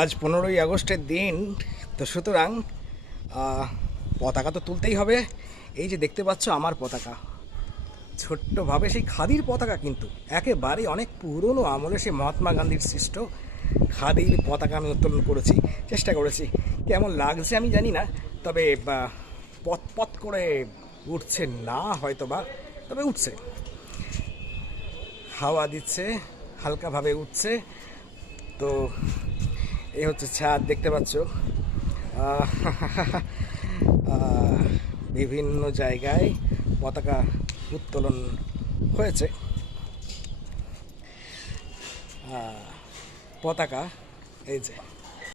আজ 15ই আগস্টের দিন, তো সুতরাং পতাকা তো তুলতেই হবে। এই যে দেখতে পাচ্ছ আমার পতাকা, ছোট্টভাবে সেই খাদির পতাকা, কিন্তু একেবারে অনেক পুরনো আমলে সেই মহাত্মা গান্ধীর সৃষ্ট খাদির পতাকা আমি উত্তোলন করেছি, চেষ্টা করেছি। কেমন লাগছে আমি জানি না, তবে পথ পথ করে উঠছে না হয়তো বা, তবে উঠছে, হাওয়া দিচ্ছে, হালকাভাবে উঠছে। তো এই হচ্ছে ছাদ, দেখতে পাচ্ছ। আহ, আহ, বিভিন্ন জায়গায় পতাকা উত্তোলন হয়েছে। পতাকা এই যে